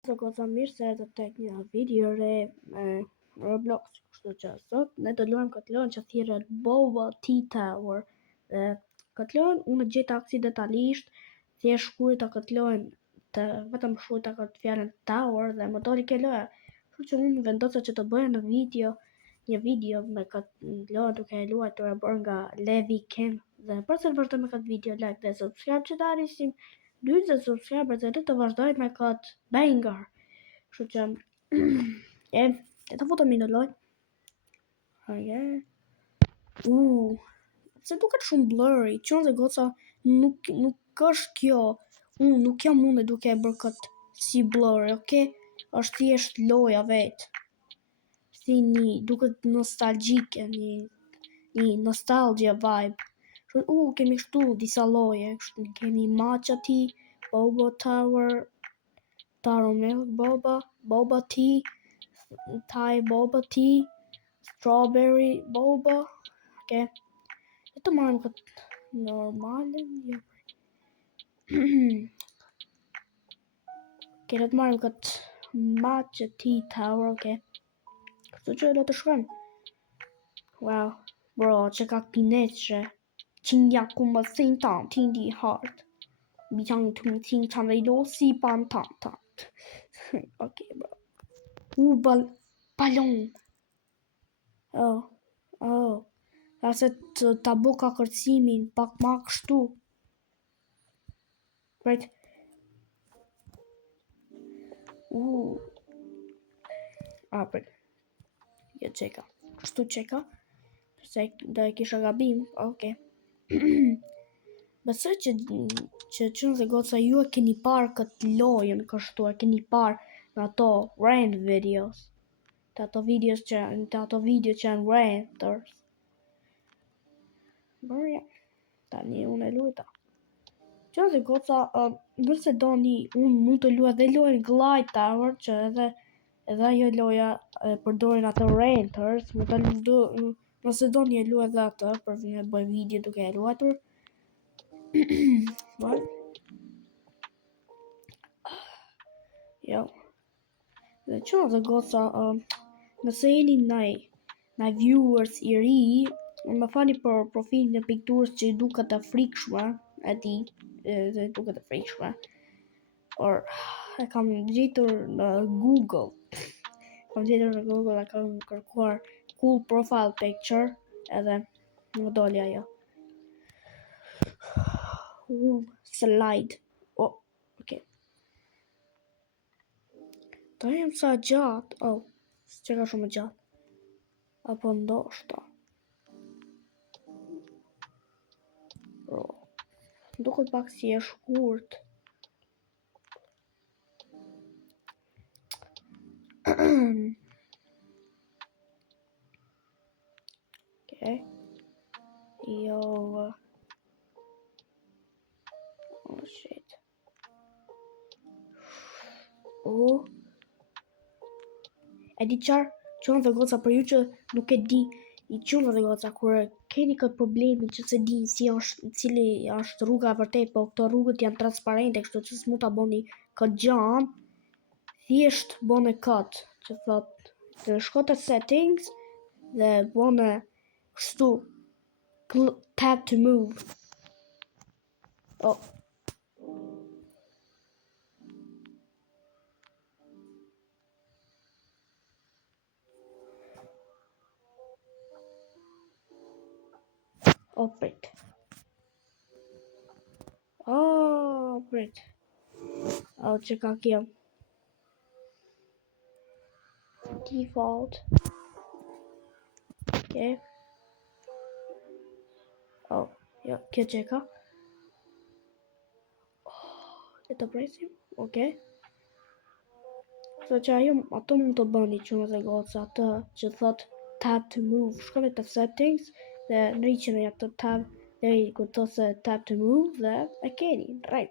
Sot goca mirë se do tek një video re me Roblox, kështu që sot ne do luajmë këtë lojë që thirret Boba Tea Tower. Dhe këtë lojë unë gjeta aksidentalisht, thjesht shkruajta këtë lojë të vetëm shkruajta këtë fjalën Tower dhe më doli kjo loja. Kështu që unë vendosa që të bëja një video me këtë lojë duke e luajtur e bërë nga Levi King. Dhe për të vërtetë me këtë video like dhe subscribe që të arrisim 20 subscribers dhe të vazhdoj me këtë banger. Kështu që e të futemi në lojë. Se duket shumë blurry, qënë dhe goca nuk është kjo. Unë nuk jam unë duke e bërë këtë si blurry, okay? Është thjesht loja vetë. Si duket nostalgjike, një nostalgia vibe. Kemi kështu disa loje, kemi matcha tea, boba tower, taro milk boba tea, Thai boba tea, strawberry boba. Okay. E të marrim këtë normalen. Okay, le të marrim këtë matcha tea tower, okay. Kështu që le të shkojmë. Wow, bro, që ka pineqe. Qingja kuma sin tan, tindi hard. Bijang tung ting tan dhe do si pan tan. Okay, bro. Balon. Oh. Ase ta bo ka kërcimin pak ma kështu. Right. Prit. Jo qeka. Kështu qeka. Se do e kisha gabim. Okay. Besoj që qënë dhe goca ju e keni parë këtë lojën kështu, e keni parë në ato rain videos. Të ato video që janë rain-ters. Bërja, tani unë e luajta. Qënë dhe goca, nëse doni, unë mund të luaj dhe lojën Glide Tower, që edhe ajo loja përdorin ato rain-ters. Nëse doni e luaj dhe atë, për vime bëj video duke e luajtur. What? Jo. Dhe qënë dhe goca, nëse jeni naj viewers I ri, më fali për profilin e pikturës që duket të frikshme, e di, dhe duket të frikshme. Or, e kam gjetur në Google. E kam kërkuar cool profile picture, edhe më doli ajo. Slide. Okay. Ta jem sa gjatë. Që ka shumë gjatë. Apo ndoshta. Duket pak si e shkurt. Okay. Jo. Oh shit. E di qënë dhe goca për ju që nuk e di, I qënë dhe goca kur keni këtë problemi që se di cili është rruga vërtet, po këto rrugët janë transparente, kështu që s'mu ta boni këtë gjanë, thjesht bone këtë, që thot, të shkote settings dhe bone kështu, tap to move. Prit. Prit. Që ka kjo. Default. Okay. Jo, kjo që ka. E të presim. Okay. So që ato mund të bëni që më dhe goca atë që thot tap to move. Shkone të settings dhe nëriqen e ato tab dhe ku të se tap to move dhe e keni, right.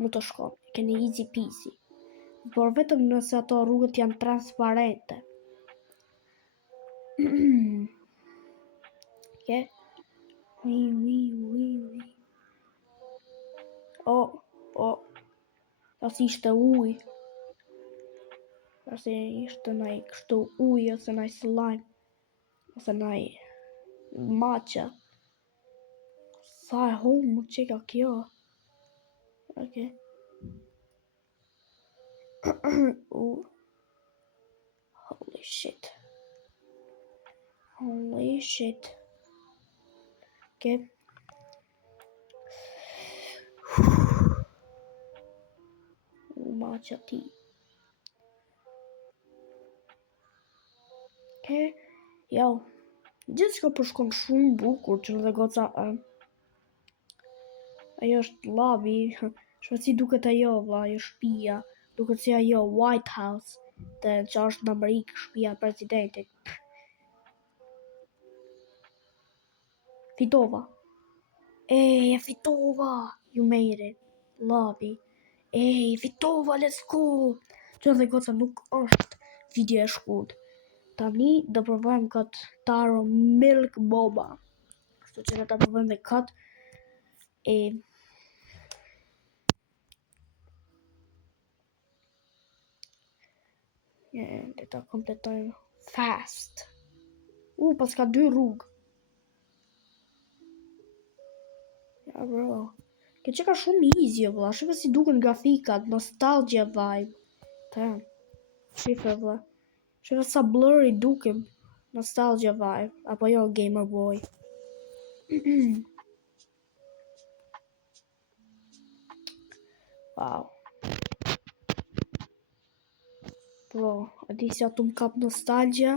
Mund të shkone, keni easy peasy. Por vetëm nëse ato rrugët janë transparente. Okay. Tas ishte uj. Ose ishte naj kështu ujë ose naj slime ose naj macha. Sa e humë që ka kjo. Okay. Holy shit. Holy shit. Okay. Matcha tea. Okay. Jo. Gjithë shko përshkon shumë bukur që dhe goca ajo është labi. Shme si duket ajo vlla, ajo shtëpia. Duket si ajo White House. Dhe që është në Amerikë shtëpia e presidentit. Fitova. E fitova. You made it. Labi. Fitova, let's go. Që dhe goca nuk është video e shkurt. Tani do provojmë këtë Taro Milk Boba. Kështu që ne ta provojmë dhe këtë. Dhe ta kompletojmë fast. Pas ka 2 rrugë. Ja bro. Kjo që ka shumë easy valla. Shifë si duken grafikat, nostalgia vibe. Damn. Shifë valla. Shifë sa blurry dukem. Nostalgia vibe. Apo jo Gamer Boy. Wow. Bro, a di si ato më kap nostalgia?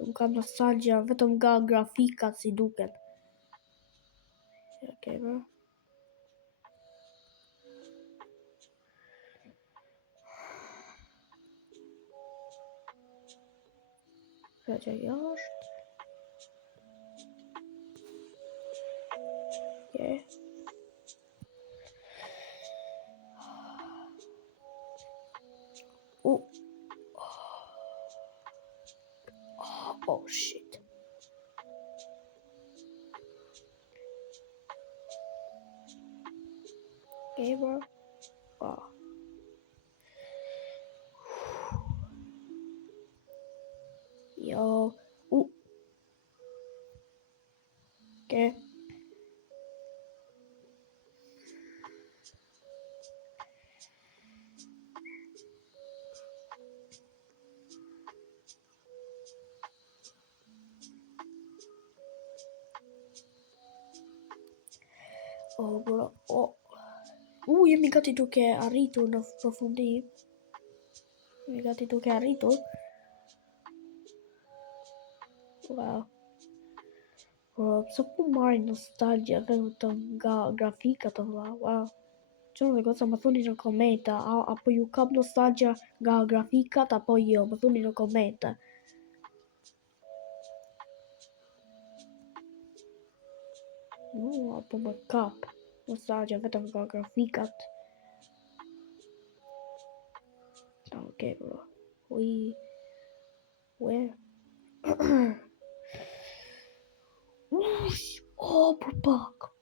Më kap nostalgia vetëm nga grafikat si duken. Okay, bro. Kjo që është. Okay. Oh shit. Okay, bro. Wow. Yo. Okay. Oh, bro. Jemi gati duke arritur në përfundim. Jemi gati duke arritur. Wow. Bro, pse po marrin nostalgia vetëm nga grafikat të vlla. Wow. Çon dhe goca më thoni në komenta, apo ju kap nostalgia nga grafikat apo jo, më thoni në komenta. Apo më kap nostalgia vetëm nga grafikat. Okay, bro. Where?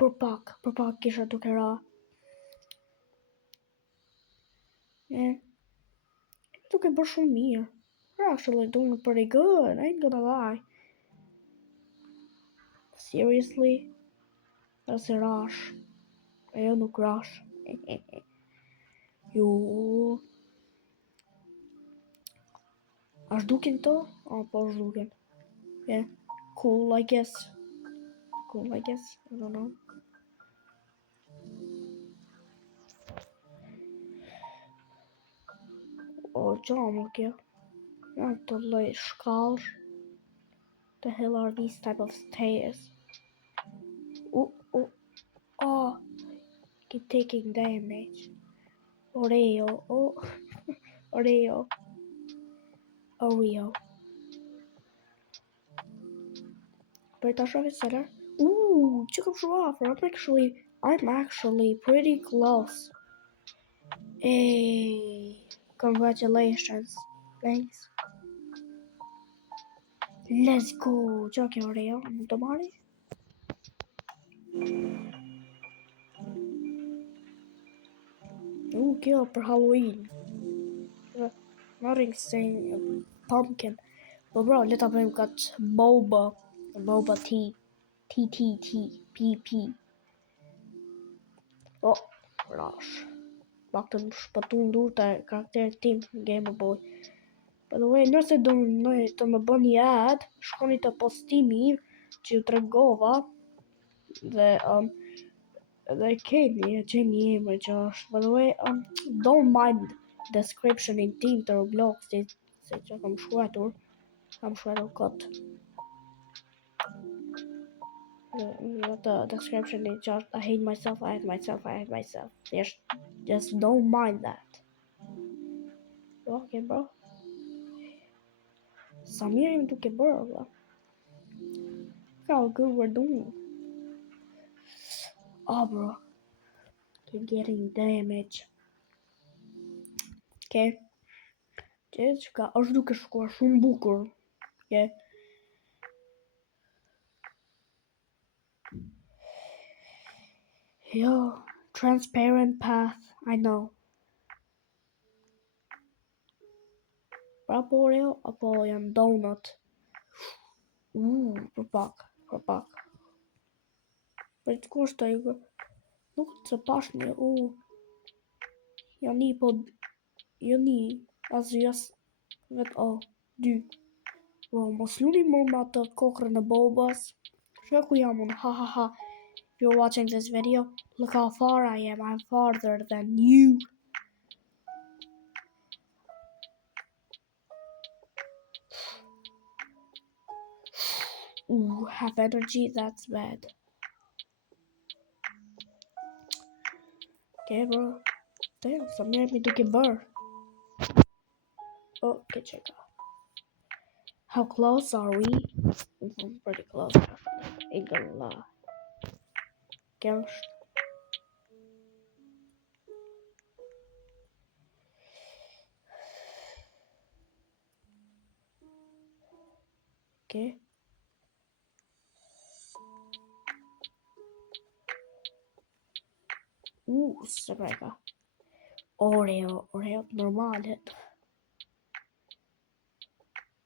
për pak kisha duke ra. Duke bërë shumë mirë. We're actually doing pretty good, I ain't gonna lie. Seriously? Ase rash. Ajo nuk rash. Jo. Ashtë duken to? Po ashtë duken. Yeah. Cool, I guess. I don't know. Gjamë kjo. Janë të lloj shkallësh. The hell are these type of stairs? Keep taking damage. Oreo. But I should have said her. Check up off. I'm actually pretty close. Hey, congratulations. Thanks. Let's go. Check your Oreo. Domani. Kjo për Halloween. Nothing saying pumpkin. But bro, let up him got boba tea, PP. Oh, gosh. Bakte më shpëtun dur të karakterin tim Game Boy. By the way, nëse do të më bëni ad, shkoni të postimi që ju tregova dhe gjeni emrin që është. By the way, don't mind descriptionin tim të Robloxit, se që kam shkruar kot. The description is just I hate myself. Just don't mind that. Okay, bro. Samir even took a bro. Look how good we're doing. Oh, bro. You're getting damage. Okay. Just got është duke shkuar shumë bukur. Okay. Yo, transparent path. I know. Rapporeo apo janë donut. Për pak. Për të kushtë të nuk të pash një janë dy. Bro, mos luni më me atë kokrën e bobas. Shë ku jam unë, ha. If you're watching this video, look how far I am. I'm farther than you. Have energy, that's bad. Okay, bro. Damn, Samir me to get burr. Okay, check out. How close are we? Pretty close. Ain't gonna lie. Gosh. Okay. Sabrega. Oreo, normal.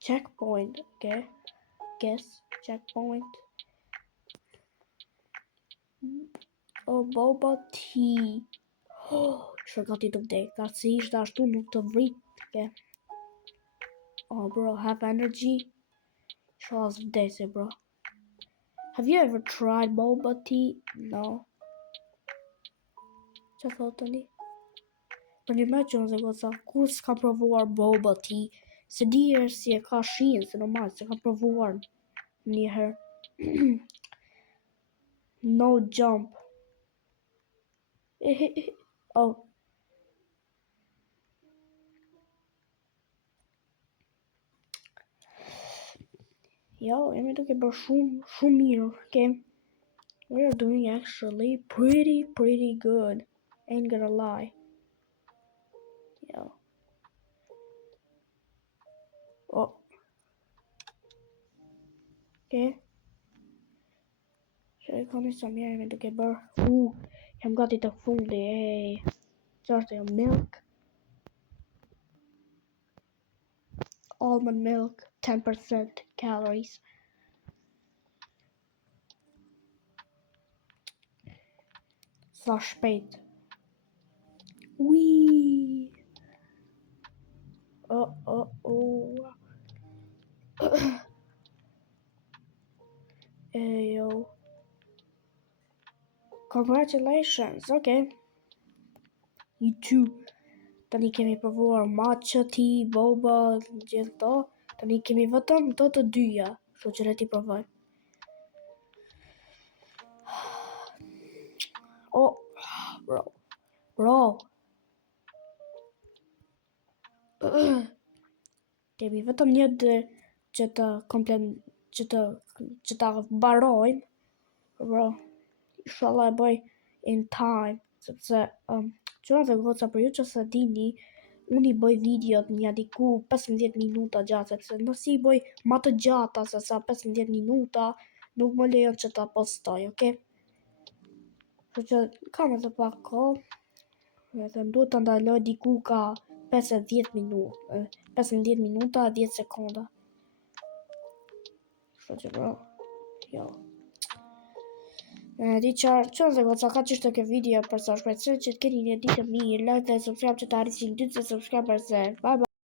Checkpoint, okay. Guess, checkpoint. Boba tea. Shërgati të vdek, ka si ishte ashtu nuk të vrit, okay. Bro, have energy. Shaz vdese, bro. Have you ever tried boba tea? No. Që thotëni? Për një me që nëse goca, kur s'ka provuar boba tea, se diher si e ka shijen, se normal, se ka provuar njëherë. No jump. Yo, jemi duke bërë shumë mirë, okay? We're doing actually pretty good. Ain't gonna lie. Yo. Okay. Shë koni sa mirë jemi duke bërë. Jam gati të fundi. Qartë jo milk. Almond milk, 10% calories. Sa shpejt. Wee. Yo. Congratulations, okay. You too. Tani kemi provuar matcha tea, boba, gjithë to. Tani kemi vetëm to të dyja. Kështu që le t'i provoj. Bro. Kemi vetëm një që ta barojmë. Bro, inshallah e bëj in time, sepse qëra dhe goca për ju që se dini, unë i bëj videot një diku 15 minuta gjatë, sepse nësi i bëj ma të gjata se sa 15 minuta, nuk më lejon që ta postoj, okay? Që kam e të pak kohë, dhe më duhet të ndaloj diku ka 15 minuta 10 sekonda. Kështu që bro, jo. Richard, që nëse goca ka qështë të ke video për sa shpejtësën që të keni një ditë mirë, like dhe subscribe që të arrisin 20 subscribers. Bye bye.